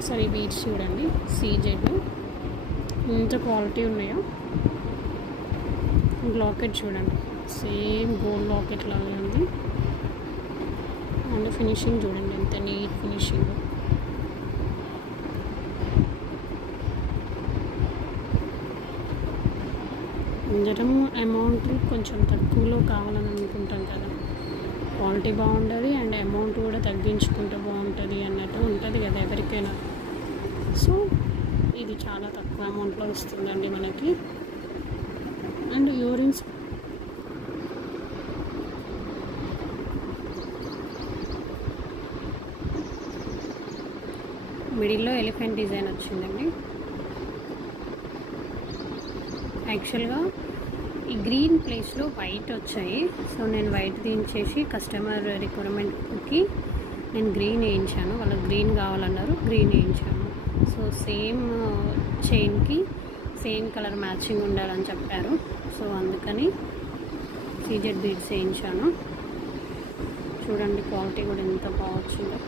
ఒకసారి బీడ్స్ చూడండి, సీజెడ్ ఎంత క్వాలిటీ ఉన్నాయో. లాకెట్ చూడండి, సేమ్ గోల్డ్ లాకెట్ లాగే ఉంది. అండ్ ఫినిషింగ్ చూడండి ఎంత నీట్ ఫినిషింగ్. అందరం అమౌంట్ కొంచెం తక్కువలో కావాలని అనుకుంటాం కదా, క్వాలిటీ బాగుంటుంది అండ్ అమౌంట్ కూడా తగ్గించుకుంటే బాగుంటుంది అన్నట్టు ఉంటుంది కదా ఎవరికైనా. సో ఇది చాలా తక్కువ అమౌంట్లో వస్తుందండి మనకి. అండ్ ఇయరింగ్స్ మిడిల్లో ఎలిఫెంట్ డిజైన్ వచ్చిందండి. యాక్చువల్గా ఈ గ్రీన్ ప్లేస్లో వైట్ వచ్చాయి. సో నేను వైట్ దించేసి కస్టమర్ రిక్వైర్మెంట్కి నేను గ్రీన్ వేయించాను. వాళ్ళకి గ్రీన్ కావాలన్నారు, గ్రీన్ వేయించాను. సో సేమ్ చైన్కి సేమ్ కలర్ మ్యాచింగ్ ఉండాలని చెప్పారు. సో అందుకని సీజెడ్ బీడ్స్ వేయించాను. చూడండి క్వాలిటీ కూడా ఎంత బాగా వచ్చిందో.